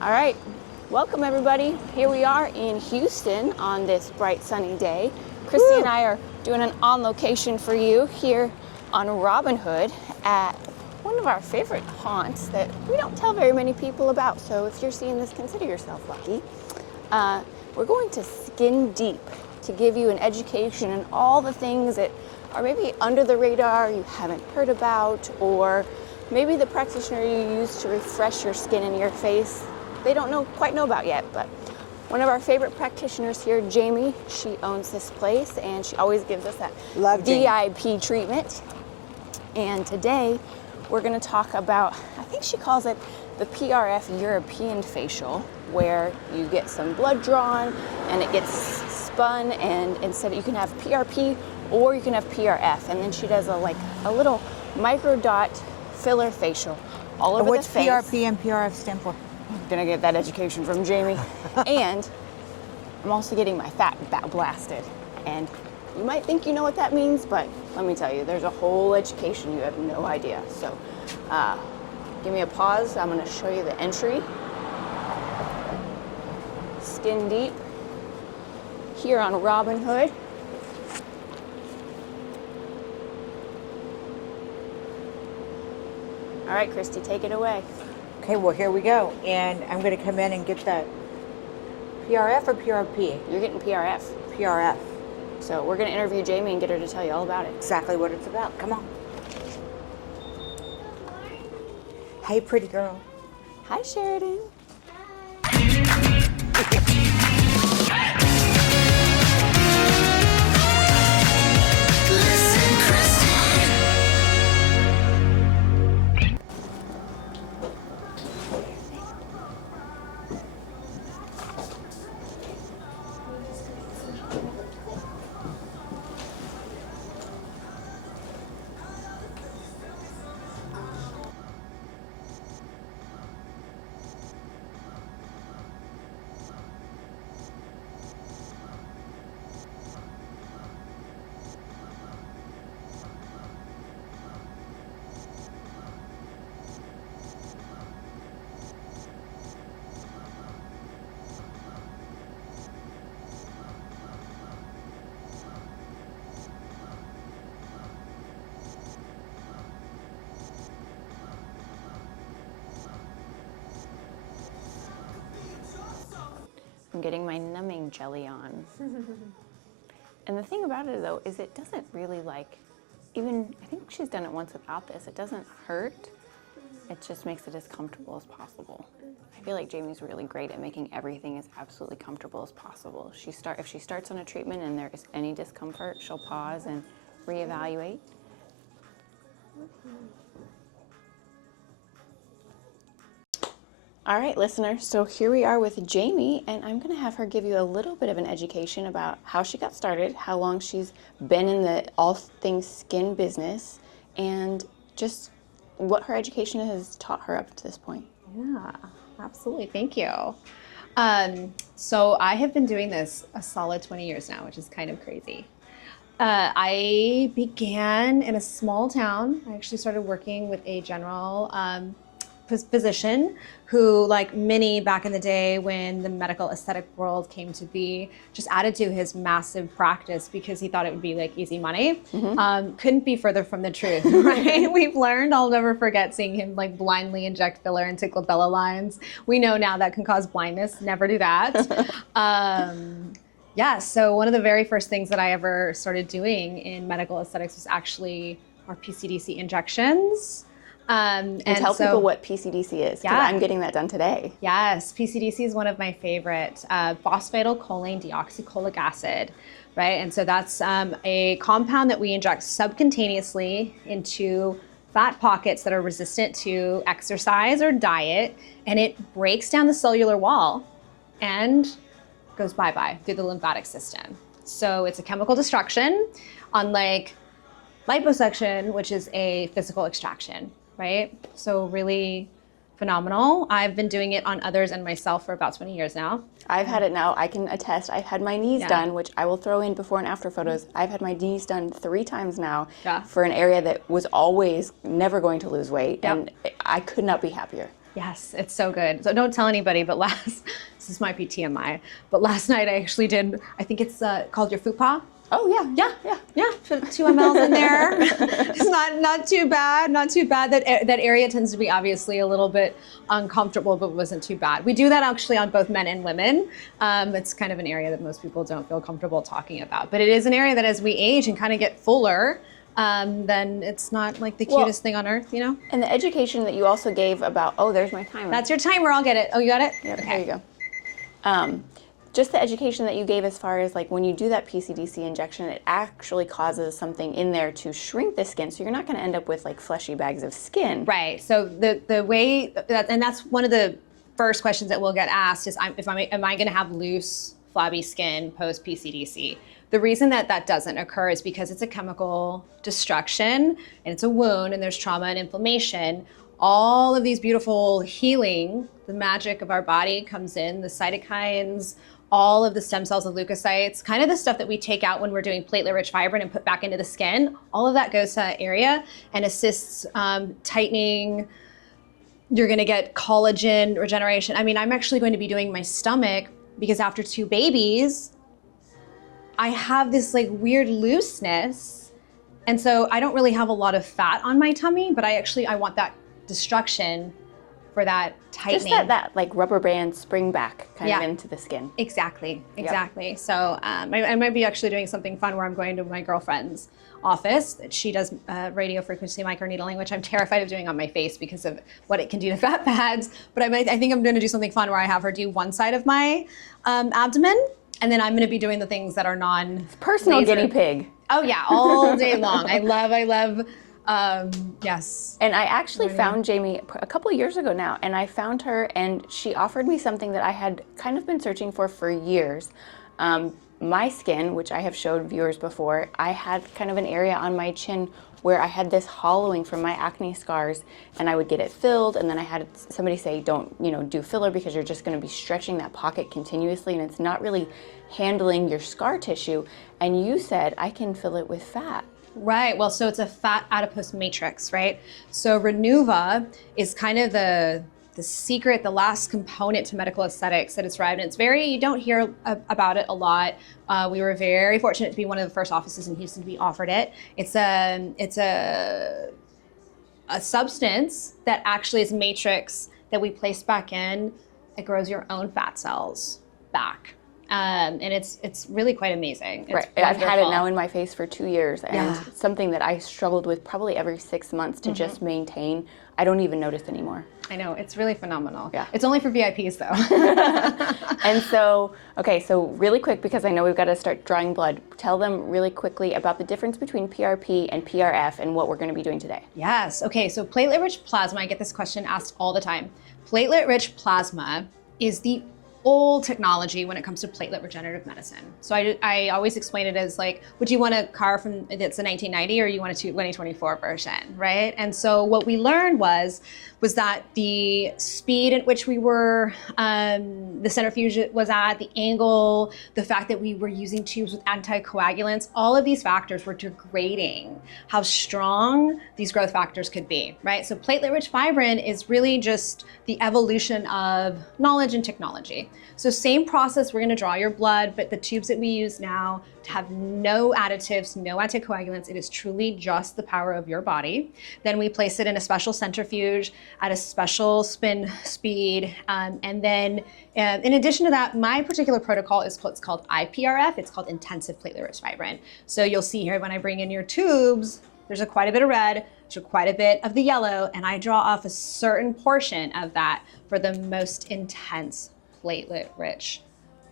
All right, welcome everybody. Here we are in Houston on this bright sunny day. Kristi and I are doing an on location for you here on Robin Hood at one of our favorite haunts that we don't tell very many people about. So if you're seeing this, consider yourself lucky. We're going to skin deep to give you an education on all the things that are maybe under the radar you haven't heard about, or maybe the practitioner you use to refresh your skin and your face they don't quite know about yet. But one of our favorite practitioners here, Jamie, she owns this place and she always gives us that VIP treatment. And today we're going to talk about, I think she calls it the PRF European facial, where you get some blood drawn and it gets spun, and instead you can have PRP or you can have PRF. And then she does a little micro dot filler facial all over the face. What's PRP and PRF stand for? I'm gonna get that education from Jamie. And I'm also getting my fat blasted. And you might think you know what that means, but let me tell you, there's a whole education you have no idea. So give me a pause. I'm gonna show you the entry. Skin deep here on Robin Hood. All right, Kristi, take it away. Okay, well, here we go. And I'm going to come in and get that PRF or PRP? You're getting PRF. PRF. So we're going to interview Jamie and get her to tell you all about it. Exactly what it's about. Come on. Hey, pretty girl. Hi, Sheridan. I'm getting my numbing jelly on. And the thing about it though is it doesn't really I think she's done it once without this, it doesn't hurt. It just makes it as comfortable as possible. I feel like Jamie's really great at making everything as absolutely comfortable as possible. If she starts on a treatment and there is any discomfort, she'll pause and reevaluate. All right, listeners, so here we are with Jamie, and I'm going to have her give you a little bit of an education about how she got started, how long she's been in the all things skin business, and just what her education has taught her up to this point. Yeah, absolutely. Thank you. So I have been doing this a solid 20 years now, which is kind of crazy. I began in a small town. I actually started working with a general physician who, like many back in the day when the medical aesthetic world came to be, just added to his massive practice because he thought it would be like easy money. Couldn't be further from the truth, right? We've learned, I'll never forget seeing him like blindly inject filler into Kybella lines. We know now that can cause blindness, never do that. Yeah, so one of the very first things that I ever started doing in medical aesthetics was actually our PCDC injections. And tell people what PCDC is, because I'm getting that done today. Yes, PCDC is one of my favorite, phosphatidylcholine deoxycholic acid, right? And so that's a compound that we inject subcutaneously into fat pockets that are resistant to exercise or diet, and it breaks down the cellular wall and goes bye-bye through the lymphatic system. So it's a chemical destruction, unlike liposuction, which is a physical extraction. Right? So really phenomenal. I've been doing it on others and myself for about 20 years now. I've had it now. I can attest. I've had my knees done, which I will throw in before and after photos. I've had my knees done 3 times now for an area that was always never going to lose weight, and I could not be happier. Yes, it's so good. So don't tell anybody, but this might be TMI, but last night I actually did, I think it's called your fupa. Oh yeah, Yeah. Put 2 mLs in there. It's not too bad. Not too bad. That area tends to be obviously a little bit uncomfortable, but wasn't too bad. We do that actually on both men and women. It's kind of an area that most people don't feel comfortable talking about, but it is an area that as we age and kind of get fuller, then it's not like the cutest thing on earth, you know? And the education that you also gave about, oh, there's my timer. That's your timer. I'll get it. Oh, you got it? Yep, Okay. there you go. Just the education that you gave as far as like when you do that PCDC injection, it actually causes something in there to shrink the skin. So you're not going to end up with like fleshy bags of skin. Right. So the way and that's one of the first questions that we'll get asked is, am I going to have loose, flabby skin post PCDC? The reason that doesn't occur is because it's a chemical destruction and it's a wound and there's trauma and inflammation. All of these beautiful healing, the magic of our body comes in, the cytokines, all of the stem cells, the leukocytes, kind of the stuff that we take out when we're doing platelet-rich fibrin and put back into the skin, all of that goes to that area and assists tightening. You're gonna get collagen regeneration. I mean, I'm actually going to be doing my stomach because after 2 babies, I have this like weird looseness. And so I don't really have a lot of fat on my tummy, but I want that destruction for that tightening. Just that like rubber band spring back kind of into the skin. Exactly. So I might be actually doing something fun where I'm going to my girlfriend's office. She does radio frequency microneedling, which I'm terrified of doing on my face because of what it can do to fat pads. But I think I'm going to do something fun where I have her do one side of my abdomen, and then I'm going to be doing the things that are Personal guinea pig. Oh yeah, all day long. I love. Yes. And I actually found Jamie a couple of years ago now, and I found her and she offered me something that I had kind of been searching for years. My skin, which I have showed viewers before, I had kind of an area on my chin where I had this hollowing from my acne scars, and I would get it filled, and then I had somebody say, don't, do filler because you're just going to be stretching that pocket continuously and it's not really handling your scar tissue. And you said, I can fill it with fat. Right. Well, so it's a fat adipose matrix, right? So Renuva is kind of the secret, the last component to medical aesthetics that it's arrived. And you don't hear about it a lot. We were very fortunate to be one of the first offices in Houston to be offered it. It's a substance that actually is matrix that we place back in. It grows your own fat cells back. And it's really quite amazing. It's right. I've had it now in my face for 2 years, and something that I struggled with probably every 6 months to just maintain. I don't even notice anymore. I know, it's really phenomenal. Yeah. It's only for VIPs though. And so, okay, so really quick, because I know we've got to start drawing blood, tell them really quickly about the difference between PRP and PRF and what we're going to be doing today. Yes, okay, so platelet-rich plasma, I get this question asked all the time. Platelet-rich plasma is the old technology when it comes to platelet regenerative medicine. So I always explain it as like, would you want a car that's a 1990 or you want a 2024 version, right? And so what we learned was that the speed at which we were, the centrifuge was at, the angle, the fact that we were using tubes with anticoagulants, all of these factors were degrading how strong these growth factors could be, right? So platelet-rich fibrin is really just the evolution of knowledge and technology. So same process, we're gonna draw your blood, but the tubes that we use now have no additives, no anticoagulants. It is truly just the power of your body. Then we place it in a special centrifuge at a special spin speed. And then in addition to that, my particular protocol is what's called IPRF. It's called intensive platelet-rich fibrin. So you'll see here when I bring in your tubes, there's quite a bit of red, there's quite a bit of the yellow, and I draw off a certain portion of that for the most intense platelet-rich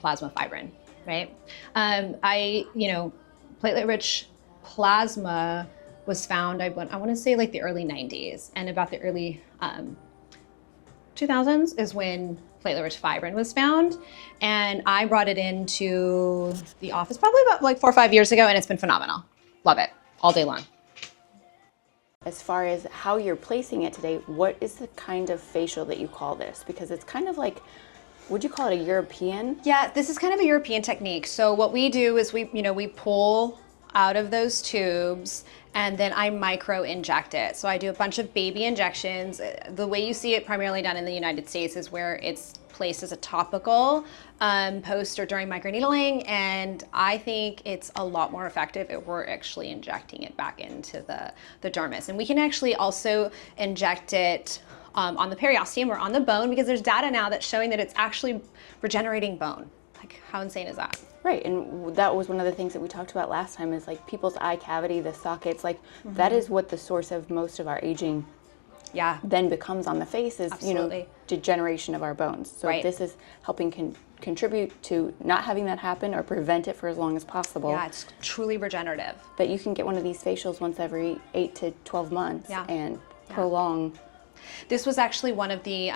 plasma fibrin, right? Platelet-rich plasma was found, I want to say like the early 90s, and about the early 2000s is when platelet-rich fibrin was found. And I brought it into the office probably about like 4 or 5 years ago, and it's been phenomenal. Love it, all day long. As far as how you're placing it today, what is the kind of facial that you call this? Because it's kind of like, would you call it a European? Yeah, this is kind of a European technique. So what we do is we pull out of those tubes and then I micro inject it. So I do a bunch of baby injections. The way you see it primarily done in the United States is where it's placed as a topical post or during microneedling, and I think it's a lot more effective if we're actually injecting it back into the dermis. And we can actually also inject it on the periosteum or on the bone, because there's data now that's showing that it's actually regenerating bone. Like, how insane is that? Right, and that was one of the things that we talked about last time, is like people's eye cavity, the sockets, like that is what the source of most of our aging then becomes on the face, is, you know, degeneration of our bones. So this is helping contribute to not having that happen or prevent it for as long as possible. Yeah, it's truly regenerative. That you can get one of these facials once every 8 to 12 months and prolong. This was actually one of the,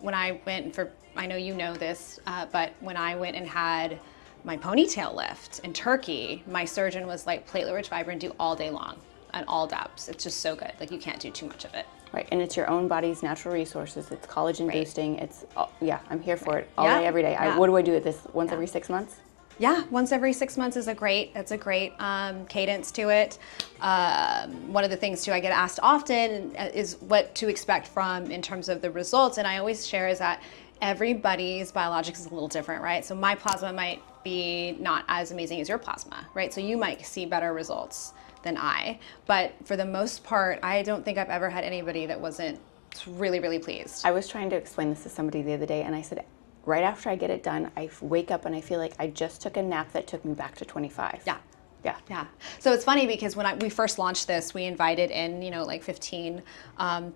when I went for, I know you know this, but when I went and had my ponytail lift in Turkey, my surgeon was like, platelet-rich fibrin, do all day long and all depths. It's just so good. Like, you can't do too much of it. Right, and it's your own body's natural resources. It's collagen boosting. It's, I'm here for it all day, every day. What do I do with this? Once every 6 months? Yeah, once every 6 months is that's a great cadence to it. One of the things too I get asked often is what to expect from in terms of the results, and I always share is that everybody's biologics is a little different, right? So my plasma might be not as amazing as your plasma, right? So you might see better results than I, but for the most part, I don't think I've ever had anybody that wasn't really, really pleased. I was trying to explain this to somebody the other day, and I said, right after I get it done, I wake up and I feel like I just took a nap that took me back to 25. Yeah. So it's funny because when we first launched this, we invited in, like 15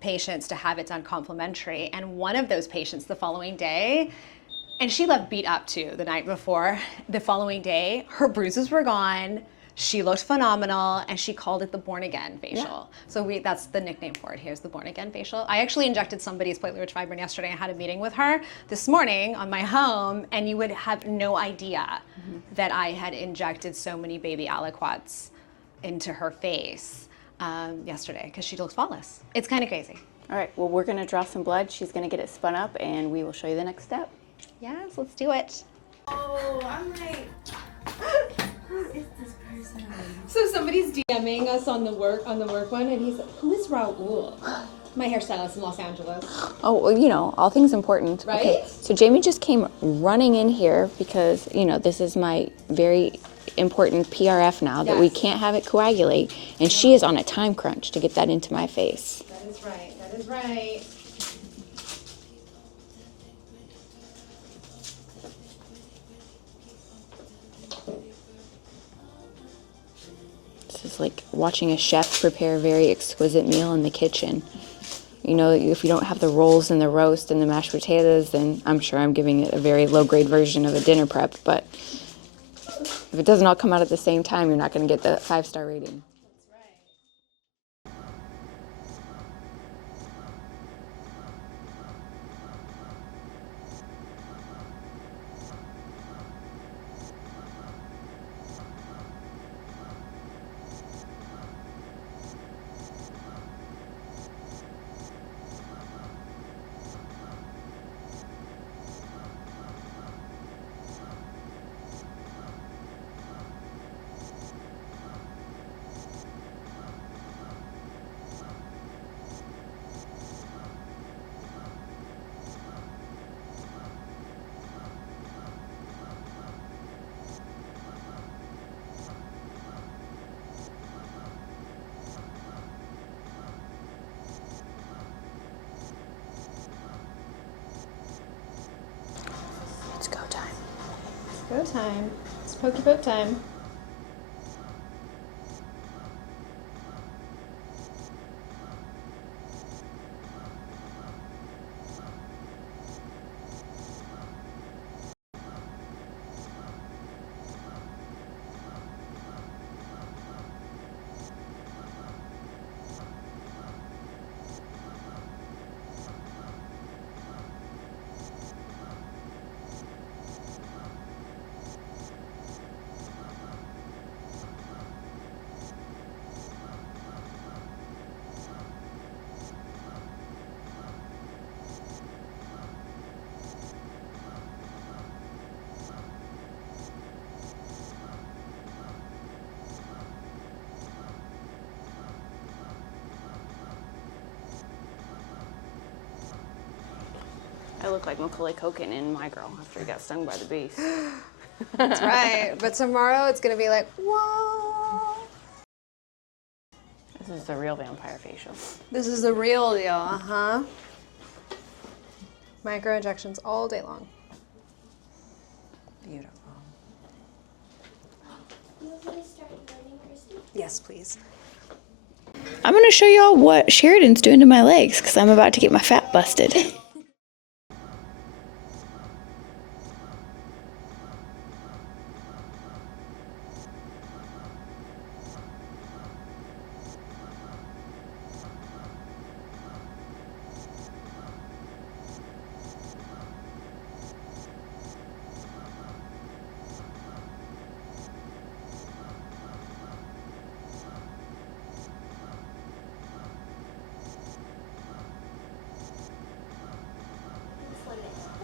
patients to have it done complimentary. And one of those patients the following day, and she left beat up too the night before, the following day, her bruises were gone. She looked phenomenal, and she called it the Born Again facial. So that's the nickname for it. Here's the Born Again facial. I actually injected somebody's platelet-rich fibrin yesterday. I had a meeting with her this morning on my home, and you would have no idea that I had injected so many baby aliquots into her face yesterday, because she looks flawless. It's kind of crazy. All right, well, we're gonna draw some blood. She's gonna get it spun up, and we will show you the next step. Yes, let's do it. Oh, I'm like, who is this person? So somebody's DMing us on the work one, and he's like, "Who is Raul?" My hairstylist in Los Angeles. Oh, well, all things important. Right? Okay, so Jamie just came running in here because, this is my very important PRF now, that we can't have it coagulate, and she is on a time crunch to get that into my face. That is right. That is right. This is like watching a chef prepare a very exquisite meal in the kitchen. If you don't have the rolls and the roast and the mashed potatoes, then I'm sure I'm giving it a very low-grade version of a dinner prep. But if it doesn't all come out at the same time, you're not going to get the 5-star rating. It's go time. It's go time. It's pokey poke time. look like Macaulay Culkin in My Girl after he got stung by the bees. That's right. But tomorrow it's gonna be like, whoa. This is the real vampire facial. This is the real deal, uh-huh. Micro injections all day long. Beautiful. You want me to start learning, Kristi? Yes, please. I'm gonna show y'all what Sheridan's doing to my legs because I'm about to get my fat busted.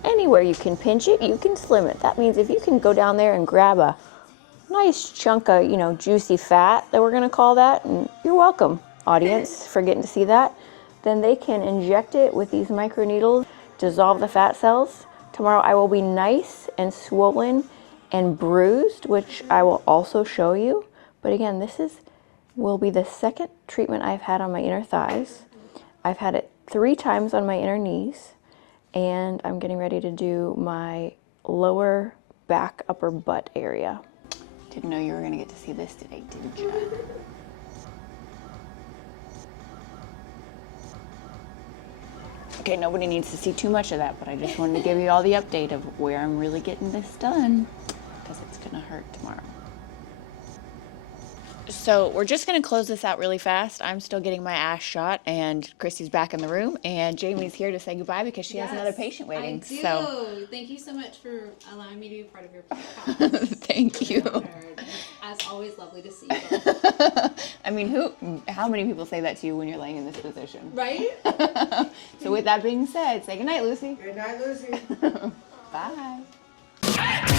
Anywhere you can pinch it, you can slim it. That means if you can go down there and grab a nice chunk of, juicy fat, that we're gonna call that, and you're welcome, audience, for getting to see that, then they can inject it with these microneedles, dissolve the fat cells. Tomorrow I will be nice and swollen and bruised, which I will also show you. But again, will be the second treatment I've had on my inner thighs. I've had it 3 times on my inner knees. And I'm getting ready to do my lower back, upper butt area. Didn't know you were gonna get to see this today, didn't you? Okay, nobody needs to see too much of that, but I just wanted to give you all the update of where I'm really getting this done, because it's gonna hurt tomorrow. So we're just gonna close this out really fast. I'm still getting my ass shot, and Kristi's back in the room, and Jamie's here to say goodbye because she has another patient waiting. I do. So Thank you so much for allowing me to be part of your podcast. thank you. As always, lovely to see you. I mean, how many people say that to you when you're laying in this position? Right? So with that being said, say goodnight, Lucy. Good night, Lucy. Bye.